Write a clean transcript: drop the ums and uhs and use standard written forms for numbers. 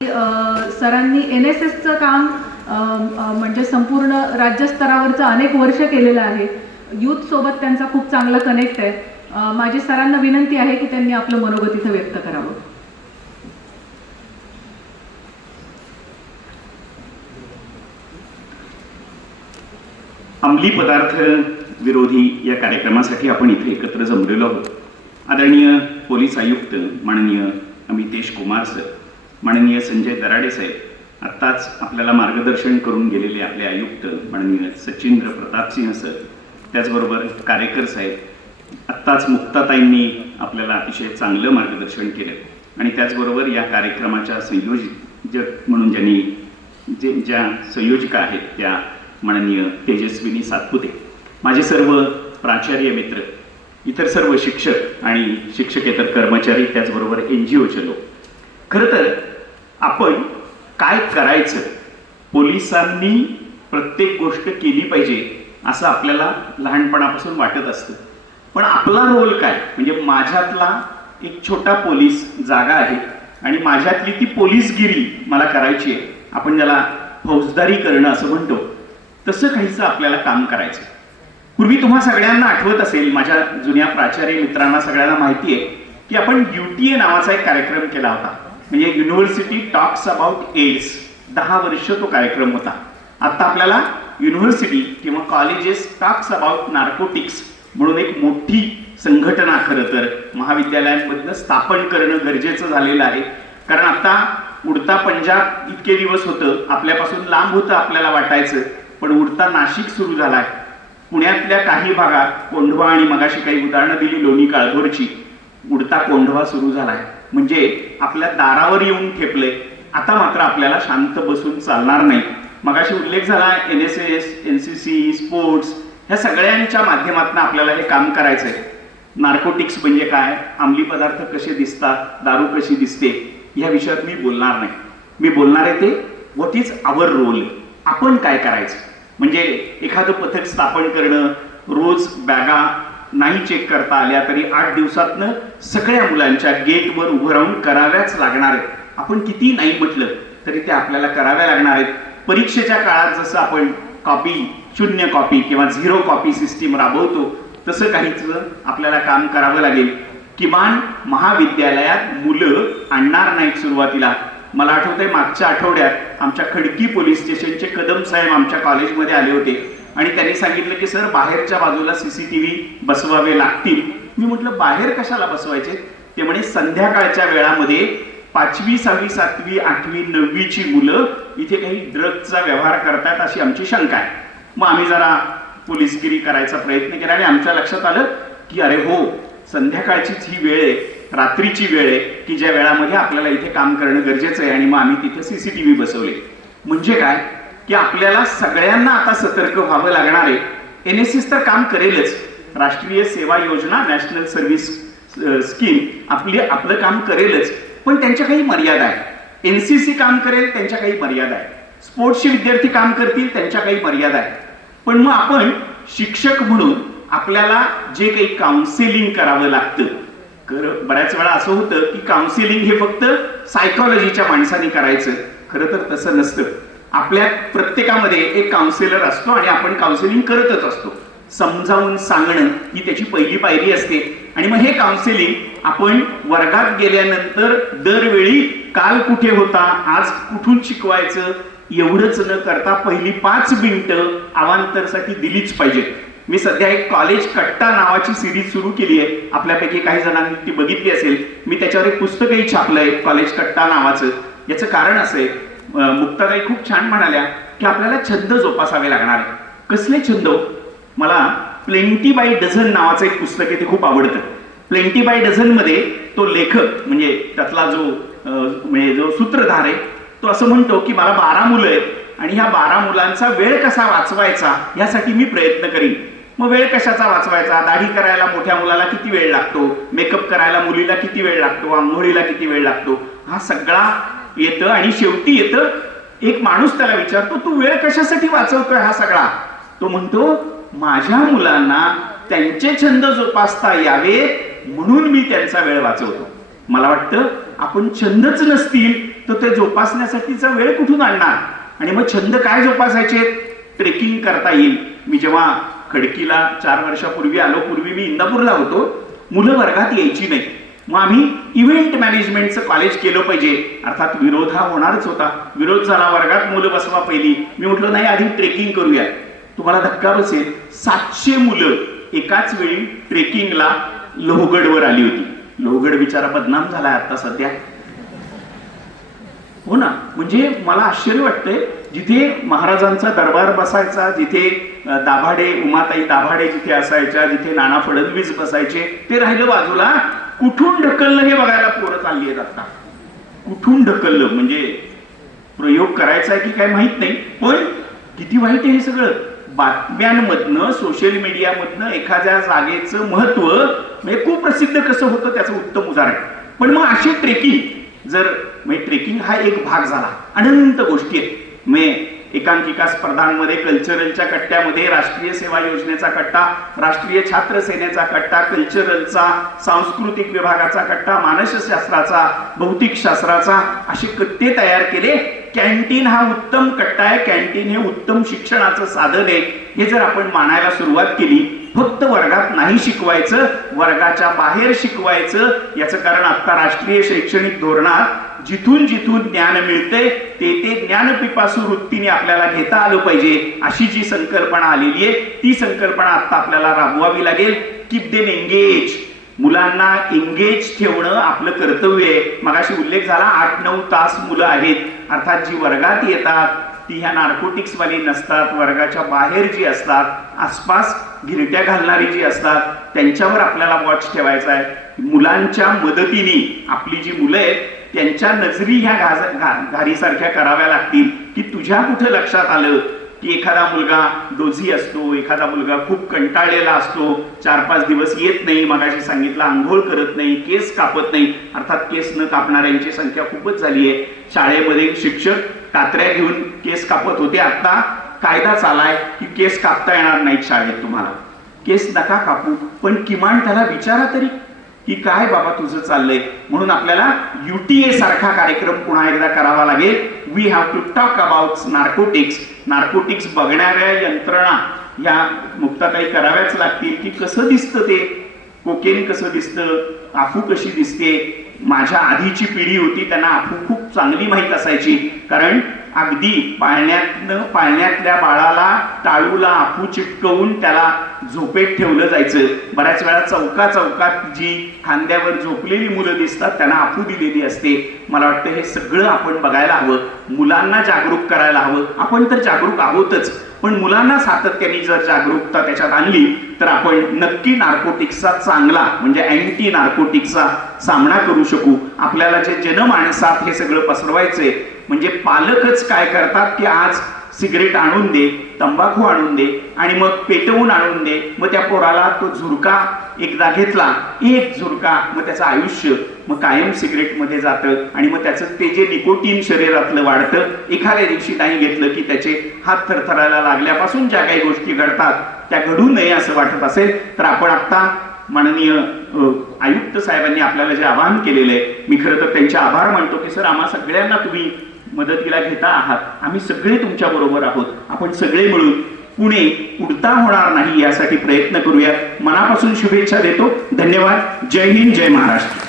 सरांनी NSSचं काम म्हणजे संपूर्ण राज्यस्तरावरचं अनेक वर्ष केलेलं आहे. यूथ सोबत त्यांचा खूप चांगला कनेक्ट आहे. माझी सरांना विनंती आहे की त्यांनी आपलं मनोगत इथे व्यक्त करावं. अंमली पदार्थ विरोधी या कार्यक्रमासाठी आपण इथे एकत्र जमलेलो आहोत. आदरणीय पोलीस आयुक्त माननीय अमितेश कुमार सर, माननीय संजय दराडे साहेब, आत्ताच आपल्याला मार्गदर्शन करून गेलेले आपले आयुक्त माननीय सचिंद्र प्रतापसिंह सर, त्याचबरोबर कारेकर साहेब, आत्ताच मुक्ताताईंनी आपल्याला अतिशय चांगलं मार्गदर्शन केलं, आणि त्याचबरोबर या कार्यक्रमाच्या संयोजक म्हणून ज्या संयोजिका आहेत त्या माननीय तेजस्विनी सातपुते, माझे सर्व प्राचार्य मित्र, इतर सर्व शिक्षक आणि शिक्षकेतर कर्मचारी, त्याचबरोबर NGOचे लोक. खरं तर आपण काय करायचं, पोलिसांनी प्रत्येक गोष्ट केली पाहिजे असं आपल्याला लहानपणापासून वाटत असतं, पण आपला रोल काय, म्हणजे माझ्यातला एक छोटा पोलीस जागा आहे आणि माझ्यातली ती पोलीसगिरी मला करायची आहे. आपण ज्याला फौजदारी करणं असं म्हणतो, तसं काहीचं आपल्याला काम करायचं. पूर्वी तुम्हा सगळ्यांना आठवत असेल, माझ्या जुन्या प्राचार्य मित्रांना सगळ्यांना माहिती आहे की आपण UTA नावाचा एक कार्यक्रम केला होता, म्हणजे युनिव्हर्सिटी टॉक्स अबाउट एड्स. 10 वर्ष तो कार्यक्रम होता. आता आपल्याला युनिव्हर्सिटी किंवा कॉलेजेस टॉक्स अबाउट नार्कोटिक्स म्हणून एक मोठी संघटना खरं तर महाविद्यालयांमधनं स्थापन करणं गरजेचं झालेलं आहे. कारण आता उडता पंजाब इतके दिवस होतं, आपल्यापासून लांब होतं आपल्याला वाटायचं, पण उडता नाशिक सुरू झालाय. पुण्यातल्या काही भागात कोंढवा, आणि मगाशी काही उदाहरणं दिली लोणी काळभोरची, उडता कोंढवा सुरू झालाय, म्हणजे आपल्या दारावर येऊन ठेपले. आता मात्र आपल्याला शांत बसून चालणार नाही. मगाशी उल्लेख झाला NSS, NCC, स्पोर्ट्स, ह्या सगळ्यांच्या माध्यमातून आपल्याला हे काम करायचंय. नार्कोटिक्स म्हणजे काय, अंमली पदार्थ कसे दिसतात, दारू कशी दिसते, ह्या विषयात मी बोलणार नाही. मी बोलणार आहे ते व्हॉट इज आवर रोल, आपण काय करायचं. म्हणजे एखादं पथक स्थापन करणं, रोज बॅगा नाही चेक करता आल्या तरी 8 दिवसातनं सगळ्या मुलांच्या गेटवर उभं राहून कराव्याच लागणार आहेत. आपण किती नाही म्हटलं तरी ते आपल्याला कराव्या लागणार आहेत. परीक्षेच्या काळात जसं आपण कॉपी, 0 कॉपी किंवा 0 कॉपी सिस्टीम राबवतो, तसं काहीच आपल्याला काम करावं लागेल. किमान महाविद्यालयात मुलं आणणार नाहीत सुरुवातीला. मला आठवतंय मागच्या आठवड्यात आमच्या खडकी पोलीस स्टेशनचे कदम साहेब आमच्या कॉलेजमध्ये आले होते आणि त्यांनी सांगितलं की सर, बाहेरच्या बाजूला CCTV बसवावे लागतील. मी म्हटलं बाहेर कशाला बसवायचे. ते म्हणे संध्याकाळच्या वेळामध्ये 5वी, 6वी, 7वी, 8वी, 9वीची मुलं इथे काही ड्रग्जचा व्यवहार करतात अशी आमची शंका आहे. मग आम्ही जरा पोलीसगिरी करायचा प्रयत्न केला आणि आमच्या लक्षात आलं की अरे हो, संध्याकाळचीच ही वेळ आहे, रात्रीची वेळ आहे की ज्या वेळामध्ये आपल्याला इथे काम करणं गरजेचं आहे. आणि मग आम्ही तिथे CCTV बसवले. म्हणजे काय की आपल्याला सगळ्यांना आता सतर्क व्हावं लागणार आहे. NSS तर काम करेलच, राष्ट्रीय सेवा योजना, नॅशनल सर्व्हिस स्कीम आपलं काम करेलच, पण त्यांच्या काही मर्यादा आहेत. NCC काम करेल, त्यांच्या काही मर्यादा आहेत. स्पोर्ट्सचे विद्यार्थी काम करतील, त्यांच्या काही मर्यादा आहेत. पण मग आपण शिक्षक म्हणून आपल्याला जे काही काउन्सिलिंग करावं लागतं, बऱ्याच वेळा असं होतं की काउन्सिलिंग हे फक्त सायकोलॉजीच्या माणसांनी करायचं. खरं तर तसं नसतं. आपल्या प्रत्येकामध्ये एक काउन्सिलर असतो आणि आपण काउन्सिलिंग करतच असतो. समजावून सांगणं ही त्याची पहिली पायरी असते. आणि मग हे काउन्सिलिंग आपण वर्गात गेल्यानंतर दरवेळी काल कुठे होता, आज कुठून शिकवायचं, एवढंच न करता पहिली 5 मिनिटं अवांतरसाठी दिलीच पाहिजे. मी सध्या एक कॉलेज कट्टा नावाची सिरीज सुरू केली आहे. आपल्यापैकी काही जणांनी ती बघितली असेल. मी त्याच्यावर एक पुस्तकही छापलंय, कॉलेज कट्टा नावाचं. याचं कारण असं आहे, मुक्ताताई खूप छान म्हणाल्या की आपल्याला छंद जोपासावे लागणार आहे. कसले छंद. मला प्लेंटी बाय डझन नावाचं एक पुस्तक आहे, ते खूप आवडतं. प्लेंटी बाय डझन मध्ये तो लेखक, म्हणजे त्यातला जो सूत्रधार आहे, तो असं म्हणतो की मला 12 मुलं आहेत आणि ह्या 12 मुलांचा वेळ कसा वाचवायचा यासाठी मी प्रयत्न करीन. मग वेळ कशाचा वाचवायचा, दाढी करायला मोठ्या मुलाला किती वेळ लागतो, मेकअप करायला मुलीला किती वेळ लागतो, आंघोळीला किती वेळ लागतो, हा सगळा येतं. आणि शेवटी येतं, एक माणूस त्याला विचारतो तू वेळ कशासाठी वाचवतोय हा सगळा. तो म्हणतो माझ्या मुलांना त्यांचे छंद जोपासता यावे म्हणून मी त्यांचा वेळ वाचवतो. मला वाटतं आपण छंदच नसतील तर ते जोपासण्यासाठीचा वेळ कुठून आणणार? आणि मग छंद काय जोपासायचे? ट्रेकिंग करता येईल. मी जेव्हा खडकीला 4 वर्षापूर्वी आलो, पूर्वी मी इंदापूरला होतो, मुलं वर्गात यायची नाही. मग आम्ही इव्हेंट मॅनेजमेंटचं कॉलेज केलं पाहिजे. अर्थात विरोध हा होणारच होता. विरोध झाला, वर्गात मुलं बसवा पहिली. मी म्हटलं नाही, आधी ट्रेकिंग करूया. तुम्हाला धक्का बसेल, 700 मुलं एकाच वेळी ट्रेकिंगला लोहगडवर आली होती. लोहगड बिचारा बदनाम झालाय आता सध्या. हो ना, म्हणजे मला आश्चर्य वाटतंय, जिथे महाराजांचा दरबार बसायचा, जिथे दाभाडे, उमाताई दाभाडे जिथे असायच्या, जिथे नाना फडणवीस बसायचे, ते राहिलं बाजूला. कुठून ढकललं हे बघायला पोरं चालली आहेत आता. कुठून ढकललं म्हणजे प्रयोग करायचा आहे की काय माहित नाही, पण किती वाईट आहे हे सगळं. बातम्यांमधनं, सोशल मीडियामधनं एखाद्या जागेचं महत्व म्हणजे खूप प्रसिद्ध कसं होतं त्याचं उत्तम उदाहरण. पण मग अशी ट्रेकिंग जर म्हणजे ट्रेकिंग हा एक भाग झाला, अनंत गोष्टी आहेत. एकांकिका स्पर्धांमध्ये, कल्चरलच्या कट्ट्यामध्ये राष्ट्रीय सेवा योजनेचा कट्टा, राष्ट्रीय छात्र सेनेचा कट्टा, कल्चरलचा, सांस्कृतिक विभागाचा कट्टा, मानसशास्त्राचा, भौतिक शास्त्राचा, असे कट्टे तयार केले. कॅन्टीन हा उत्तम कट्टा आहे. कॅन्टीन हे उत्तम शिक्षणाचं साधन आहे. हे जर आपण मानायला सुरुवात केली, फक्त वर्गात नाही शिकवायचं, वर्गाच्या बाहेर शिकवायचं. याचं कारण आता राष्ट्रीय शैक्षणिक धोरणात जिथून जिथून ज्ञान मिळते ते ज्ञानपिपासू वृत्तीने आपल्याला घेता आलं पाहिजे. अशी जी संकल्पना आलेली आहे, ती संकल्पना आता आपल्याला राबवावी लागेल. Keep them engage. मुलांना एंगेज ठेवणं आपलं कर्तव्य आहे. मगाशी उल्लेख झाला, 8-9 तास मुलं आहेत. अर्थात जी वर्गात येतात ती ह्या नार्कोटिक्सवाली नसतात. वर्गाच्या बाहेर जी असतात, आसपास गिरट्या घालणारी जी असतात, त्यांच्यावर आपल्याला वॉच ठेवायचा आहे. मुलांच्या मदतीने आपली जी मुलं आहेत त्यांच्या नजरी ह्या घारीसारख्या कराव्या लागतील, की तुझ्या कुठे लक्षात आलं की एखादा मुलगा डोझी असतो, एखादा मुलगा खूप कंटाळलेला असतो, 4-5 दिवस येत नाही, मगाशी सांगितलं आंघोळ करत नाही, केस कापत नाही. अर्थात केस न कापणाऱ्यांची संख्या खूपच झाली आहे. शाळेमध्ये शिक्षक कात्र्या घेऊन केस कापत होते. आता कायदा चालाय की केस कापता येणार नाहीत शाळेत. तुम्हाला केस नका कापू, पण किमान त्याला विचारा तरी की काय बाबा तुझं चाललंय. म्हणून आपल्याला UTA सारखा कार्यक्रम पुन्हा एकदा करावा लागेल. We have to talk about narcotics. Narcotics बघणाऱ्या यंत्रणा या मुक्ताताई कराव्याच लागतील, की कसं दिसतं ते कोकेन, कसं दिसतं, आफू कशी दिसते. माझ्या आधीची पिढी होती, त्यांना आफू खूप चांगली माहीत असायची, कारण अगदी पाळण्यातल्या बाळाला टाळूला आफू चिटकवून त्याला झोपेत ठेवलं जायचं. बऱ्याच वेळा चौकात जी खांद्यावर झोपलेली मुलं दिसतात त्यांना आफू दिलेली असते. मला वाटतं हे सगळं आपण बघायला हवं, मुलांना जागरूक करायला हवं. आपण तर जागरूक आहोतच, पण मुलांना सातत्याने जर जागरूकता त्याच्यात आणली तर आपण नक्की नार्कोटिक्सचा चांगला म्हणजे अँटी नार्कोटिक्सचा सामना करू शकू. आपल्याला जे जनमानसात हे सगळं पसरवायचंय, म्हणजे पालकच काय करतात की आज सिगरेट आणून दे, तंबाखू आणून दे आणि मग पेटवून आणून दे. मग त्या पोराला तो झुरका एकदा घेतला, एक झुरका, मग त्याचं आयुष्य मग कायम सिगरेटमध्ये जातं. आणि मग त्याचं ते जे निकोटीन शरीरातलं वाढतं, एखाद्या दिवशी नाही घेतलं की त्याचे हात थरथरायला लागल्यापासून ज्या काही गोष्टी घडतात त्या घडू नये असं वाटत असेल तर आपण आता माननीय आयुक्त साहेबांनी आपल्याला जे आवाहन केलेलं आहे, मी खरं तर त्यांचे आभार मानतो की सर आम्हा सगळ्यांना तुम्ही मदतीला घेता आहात. आम्ही सगळे तुमच्या बरोबर आहोत. आपण सगळे मिळून पुणे उडता होणार नाही यासाठी प्रयत्न करूया. मनापासून शुभेच्छा देतो. धन्यवाद. जय हिंद, जय महाराष्ट्र.